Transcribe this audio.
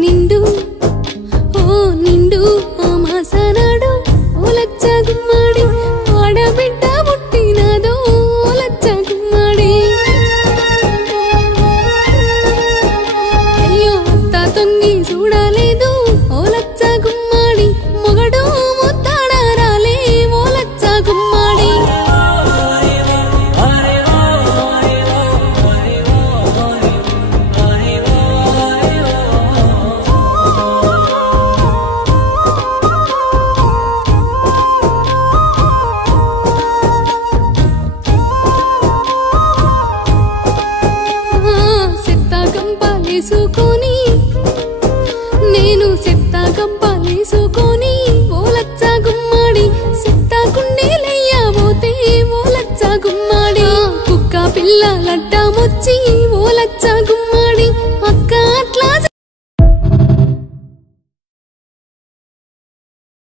నిండు ఓ నిండు మాసనాడు ఓ లచ్చ గుమ్మడి ఆడబిడ్డ పుట్టినదో ఓ లచ్చ గుమ్మడి అయ్యో అత్త తొంగి చూడలేదు ఓ లచ్చ గుమ్మడి మొగడు ముత్తాడారాలే ఓ లచ్చ గుమ్మడి నేను సెత్తా గంపాలేసుకొని ఓ లచ్చ గుమ్మడి సెత్తా కుండీలయ్యబోతే ఓ లచ్చ గుమ్మడి కుక్క పిల్ల లడ్డామొచ్చి ఓ లచ్చ గుమ్మడి